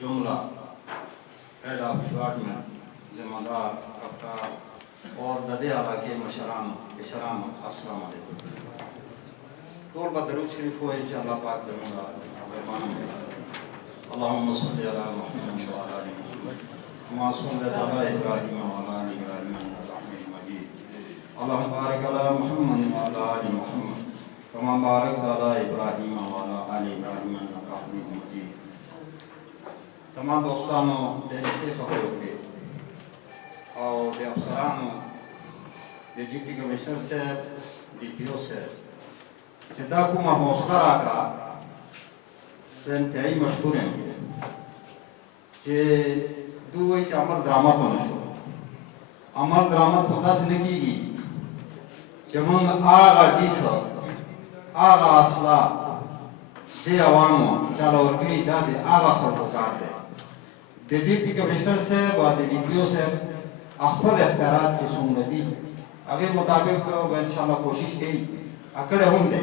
जुमला head of department जिम्मेदार कप्तान और ददे आला के मशरान इशरान अस्सलाम वालेकुम। तौर पर दरूद शरीफ हो इंशाअल्लाह पाक जमूंगा मेहमान में अल्लाहुम्मा सल्ली अला मुहम्मद व अला आलि मुहम्मद मासूम अला इब्राहीम व अला आलि इब्राहीम इन्नका हमीदुम मजीद अल्लाहुम्मा बारिक अला मुहम्मद व अला आलि मुहम्मद कमा बारकता अला इब्राहीम व अला आलि इब्राहीम इन्नका हमीदुम मजीद। तमाम दोस्तानों देखे सफर हो गए और अफसरानों डिप्टी कमिश्नर से DPO से जिदा को मैं हौसला रखा से इंतहाई मशहूर हैं कि दो एक अमल दरामद होने शो अमल दरामद होता से नहीं की जमंग आगा डिस आगा असला दे अवामों चलो और किनी जाते आगा सब कार दे डिप्टी कमिश्नर से बाद DPO से अखबार इख्तियारात की सुनती अगर मुताबिक वह इंशाल्लाह कोशिश की अकड़े होंगे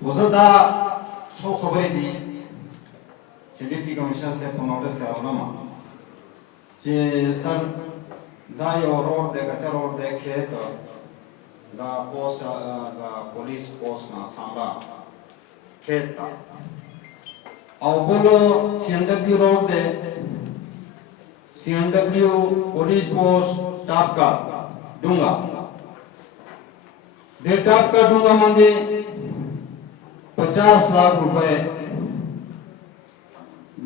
वज़दा सो खबरें दी डिप्टी कमिश्नर से नोटिस कराना कि सर दाई और रोड दे कच्चा रोड दे खेत दा पोस्ट दा पुलिस पोस्ट ना सांबा खेत था और बोलो CNW रोड दे CNW पुलिस पोस्ट टाप का दूंगा दे टाप का दूंगा मंदे 50 लाख रुपए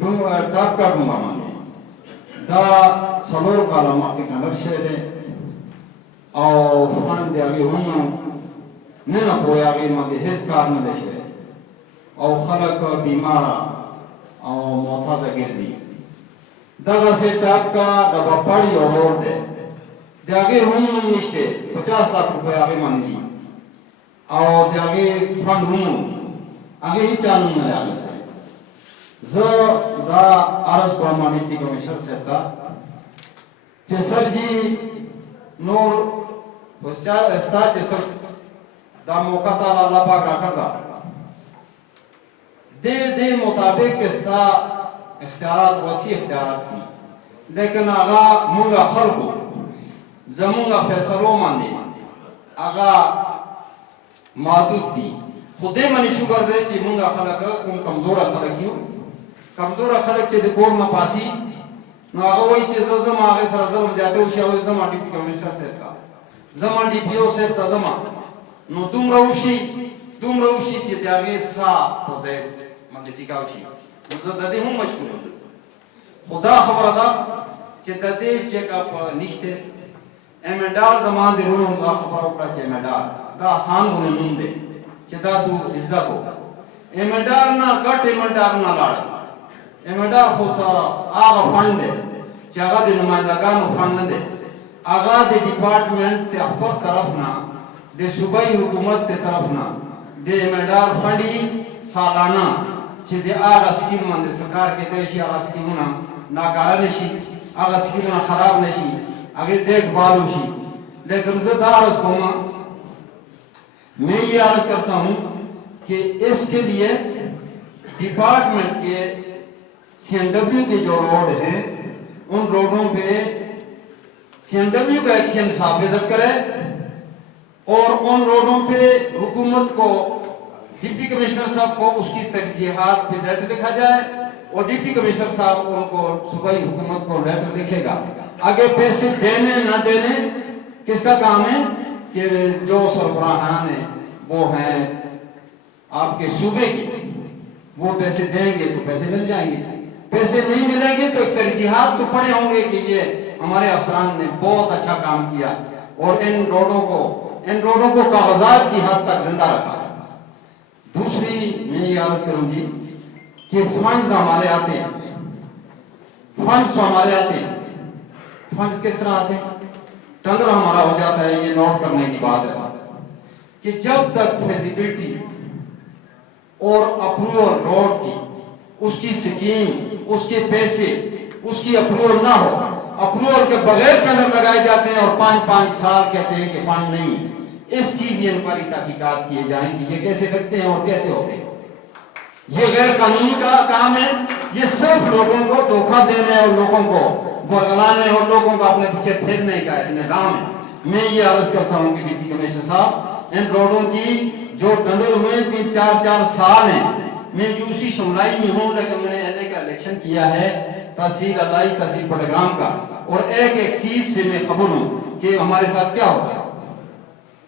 दूंगा टाप का दूंगा मंदे दा सलोर का लम्हा के कंडर शेदे और फंड दे आगे हूँ न बोए आगे मंदे हिस कार न देशे और खलक बीमारा और मोहताज गिरजी दगा से टाप का डबा पड़ी और रोड दे आगे हम निश्ते 50 लाख रुपए आगे मानी और आगे फंड हूँ आगे ही चालू न आगे से जो दा आरस ब्रह्मा डिप्टी कमिश्नर से था चेसर जी नोर पचास ऐसा चेसर दा मौका था अल्लाह पाक रखा था दे मुताबिक इसका इख्तियारात वसी इख्तियारात थी लेकिन आगा मुंगा खरगो जमुंगा फैसलो माने आगा मादूद दी खुदे मनी शुगर दे ची मुंगा खलक उन कमजोरा खलक क्यों कमजोरा खलक चे दे कोर न पासी न आगा वही चीज जमा आगे सर जम जाते उसी आगे जमा डिप्टी कमिश्नर से था जमा DPO से था जमा नो तुम रहुशी चे दे आगे सा पोसे मंदे टिकाउशी मुझे ददे हूँ मशहूर खुदा खबर था चे ददे चेकअप निश्ते एमेडार जमान दे रोन दा खबर उपरा चे एमेडार दा आसान होने नूंदे चे दा तू इज्जा को एमेडार ना कट एमेडार ना लाड़ एमेडार खोसा आगा फंड दे चे आगा दे नुमाइंदगान फंड दे आगा दे डिपार्टमेंट ते अपर तरफ ना दे सूबाई हुकूमत ते तरफ ना दे एमेडार फंडी सालाना चे दे आगा स्कीम मंदे सरकार के देशी आगा स्कीम ना नाकारा नशी आगा स्कीम ना खराब नशी आगे देखभाल उसी लेकिन ज़दारस को मैं ये अर्ज करता हूँ कि इसके लिए डिपार्टमेंट के CNW के जो रोड हैं उन रोडों पे CNW का एक्शन साबित करे और उन रोडों पे हुकूमत को डिप्टी कमिश्नर साहब को उसकी तरजीहात पे लेटर लिखा जाए और डिप्टी कमिश्नर साहब उनको सूबाई हुकूमत को लेटर लिखेगा आगे पैसे देने न देने किसका काम है कि जो सरबराहान है वो हैं आपके सूबे की वो पैसे देंगे तो पैसे मिल जाएंगे पैसे नहीं मिलेंगे तो एक तरजीहात तो पड़े होंगे कि ये हमारे अफसरान ने बहुत अच्छा काम किया और इन रोडों को कागजात की हद तक जिंदा रखा। दूसरी मैं ये अर्ज करूंगी कि फंड्स हमारे आते हैं फंड किस तरह आते हैं टेंडर हमारा हो जाता है ये नोट करने की बात है साहब कि जब तक फिजिबिलिटी और अप्रूवल रोड की उसकी स्कीम उसके पैसे उसकी अप्रूवल ना हो अप्रूवल के बगैर टेंडर लगाए जाते हैं और 5-5 साल कहते हैं कि फंड नहीं इसकी भी इंक्वायरी तहकीकात किए जाएं कि ये कैसे लगते हैं और कैसे होते हैं ये गैर कानूनी का काम है ये सिर्फ लोगों को धोखा देने और लोगों को बरगलाने और लोगों को अपने पीछे फेरने का एक निजाम है। मैं ये अर्ज करता हूँ कि डिप्टी कमिश्नर साहब, इन रोडों की जो टेंडर हुए 3-4 साल हैं, मैं यूसी शिमलाई में हूँ, लेकिन मैंने एलए का इलेक्शन किया है तहसील अलाई, तहसील पटग्राम का, और एक एक चीज से मैं खबर हूँ कि हमारे साथ क्या होगा।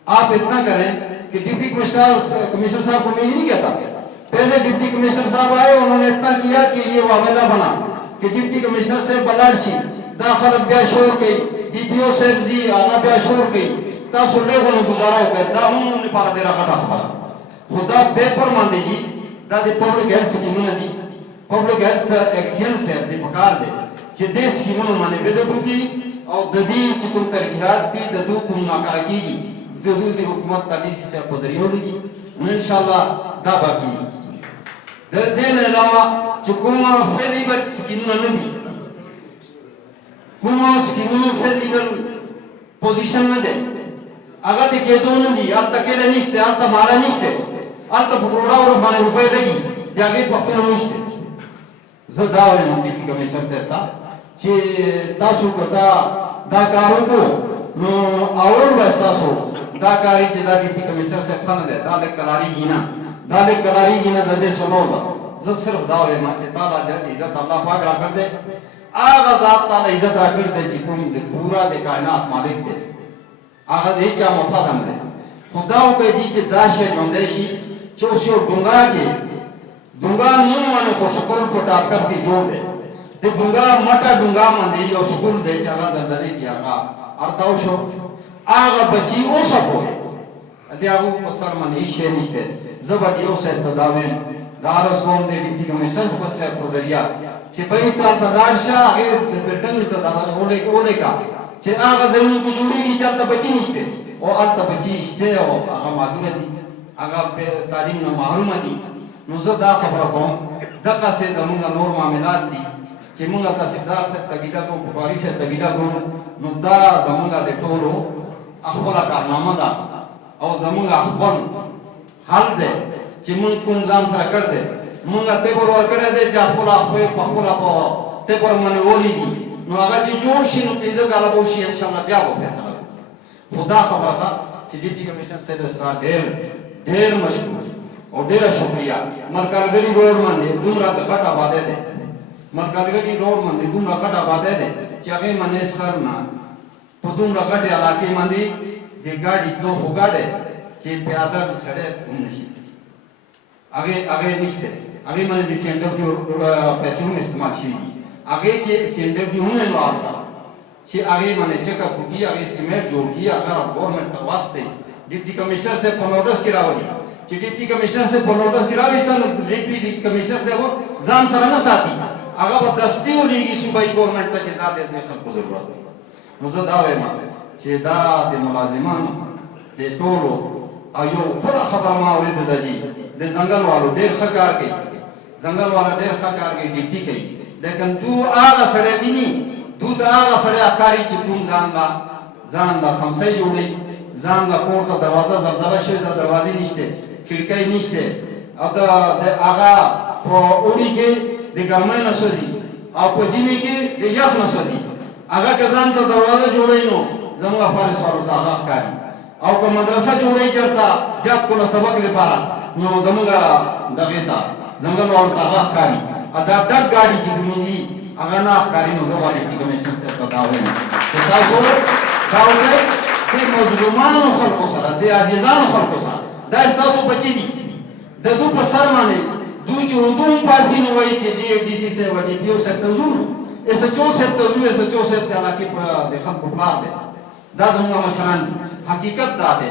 आप इतना करें कि डिप्टी कमिश्नर साहब को मैं ये नहीं कहता, पहले डिप्टी कमिश्नर साहब आए, उन्होंने इतना किया कि ये वावेला बना कि डिप्टी कमिश्नर से बलारसी दाखिल ब्याशोर गई, डीपीओ से जी आला ब्याशोर गई, तासुल्ले को गुजारा हो गया, दामू ने पारा डेरा का खबर खुदा पेपर मान दीजिए, दादी पब्लिक हेल्थ स्कीम ने दी, पब्लिक हेल्थ एक्शन से दी पकार दे, जिद्दे स्कीम माने बेजतू की और ददी चिकुम तरजीहात दी, ददू कुम नाकारगी की, ददू दी हुकूमत तालीसी से पोजरी होगी, इंशाल्लाह दावा की। देने अलावा चुकुमा फेजिबल स्कीम ने दी, कुमा स्कीम में फेजिबल पोजीशन न दे, अगर ते के दोनों दी, अब तक के नहीं स्टे, अब तक मारा नहीं स्टे, अब तक करोड़ा और माने रुपए देगी, यागे पक्के नहीं स्टे। ज़दाव है डिप्टी कमिश्नर से था, चे ताशु कता दाकारों को नो और वैसा सो दाकारी चे दा डिप्टी कमिश्नर से खाना दे, दाले कलारी गिना दे सुनोगा, ज़ सिर्फ दावे माचे ताला जल इज़्ज़त अल्लाह पाक रख दे, आगा ज़ात ताला इज़्ज़त रख दे, जिकुम दे पूरा दे कायनात मालिक दे, आगा दे चा मोथा समझे, खुदाओं के जीचे दाशे जोंदेशी, चोशियो dunga nun mane ko sukul ko tapkar ki job de te dunga mata dunga mane yo sukul de chaga zardare ki aga artau sho aga bachi o sabo ade agu pasar mane ishe nishte zabadi o se tadawen daras gom de binti commission ko se ko zariya che bai ta tadarsha age de betang tadar ole ka che aga zamin ko judi ki chalta bachi nishte o alta bachi ishte o aga mazurati aga talim na mahrumati नुज़दा खबर कौन दका से जमुना नूर मामलात दी चिमुंगा तहसीलदार से तगीदा को बुखारी से तगीदा को नुदा जमुना दे Tolo अखबार का नामदा और जमुना अखबार हाल दे चिमुंग कुंजान सर कर दे मुंगा तेबर और करे दे जापुला पहुला पो तेबर मने ओली दी नु आगा ची जोशी नु तेज गाला बोशी इंशाल्लाह क्या हो फैसला खुदा खबर था डिप्टी कमिश्नर से ढेर मशहूर और डेरा शुक्रिया मरकालगरी रोड मंदे दुमरा गटा बादे दे मरकालगरी रोड मंदे दुमरा गटा बादे दे चाहे मने सरना तो दुमरा गटे इलाके मंदे दे गाड़ी तो होगा दे चे प्यादा सड़े उन्नशी आगे निश्चित आगे मने दि सेंटर की पैसे में इस्तेमाल शी आगे के सेंटर की होने लो आता चे आगे मने चेकअप की आगे एस्टिमेट जोड़ किया अगर गवर्नमेंट का वास्ते डिप्टी कमिश्नर से नोटिस गिरावली डिप्टी कमिश्नर से नोटिस गिरावी सन डिप्टी कमिश्नर से वो जान सरना साथी अगर वो दस्ती होगी सुबह गवर्नमेंट का चेता देने सबको जरूरत है मुझे दावे मां चेता दे मुलाजिमान दे तोलो आयो पूरा खबर मां और दे दजी दे जंगल वालों देर खकार के जंगल वाला देर खकार के डिप्टी के लेकिन तू आगा सड़े दिनी तू तो आगा सड़े अकारी चिपटूं जान ला समसे जोड़ी जान ला कोर्ट दरवाजा जबजबा शे दरवाजे निश्ते खिड़की निश्ते अब आगा उड़ी के दे गर्मे न सोजी आप जिमी के दे यख न सोजी आगा कजान तो दरवाजा जोड़े नो जमुआ फारिस वालों ता आगा कारी और को मदरसा जोड़े करता जब को सबक ले पारा नो जमुआ दगेता जंगल वालों ता आगा कारी अदा डग गाड़ी जिमी आगा ना कारी नो जवा डिप्टी कमिश्नर से बतावे तो तासो दावले के मजलूमान खलको सरा दे अजीजान खलको सरा da stasu bachidi da du pasar mane du chudum pasi no vai che DDC se va DPO se tazunu esa cho se ala ki de kham kubla de da zunga masalan hakikat da de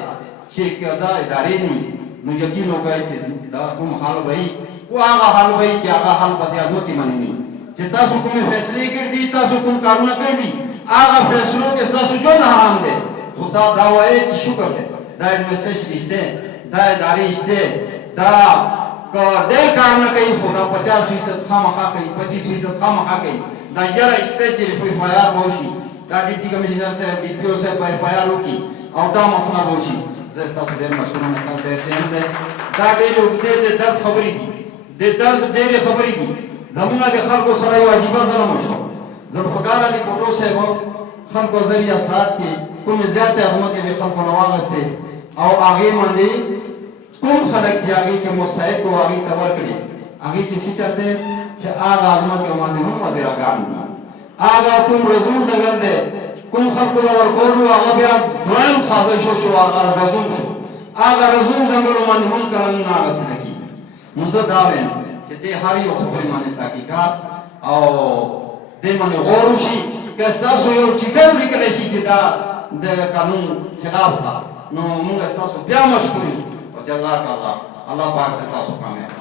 che da idare ni nu yakin ho gaye che da tum hal bhai wo aga hal bhai che aga hal bade azmati mane ni che tasu kum faisle kar di tasu kum karuna kar di aga faislo ke tasu jo na haram de khuda dawaye che shukr de da administration iste da idare iste da का दे कारण कहीं खुदा 50% खामखा कहीं 25% खामखा कहीं da yara stage FIR boshi da deputy commissioner से DPO से FIR की औदा मसला बोशी जैसा फिर मशहूर में सब देते हैं da दे लोग दे दर्द खबरी की दे दर्द दे खबरी की زمونږ د خلکو سره یو عجیبه ظلم وشو. ذوالفقار علي کوټو صاحب خلکو ذریعه سات کې کومې زیاتې ځمکې د خلکو نه واغستې او هغې باندې کوم خلک چې هغې کې مستحق وو هغې ته ورکړي. هغې کې څه چلته چې هغه ځمکې باندې هم وزیرګان دي. هغه کوم رزوم ځنګل دی کوم خلکو له ورکول وو هغه بیا دویم سازش شو هغه رزوم شو. هغه رزوم ځنګلو باندې هم قانونونه اخیستل کېږي. نو زه دا وایم چې دې هر یو خبرې باندې تحقیقات او دې باندې غور وشي. که ستاسو یو چیټر لیکلی شي چې دا د قانون خلاف ده نو موږ ستاسو بیا مشکور یو. جزاک الله. الله پاک دې تاسو کامیاب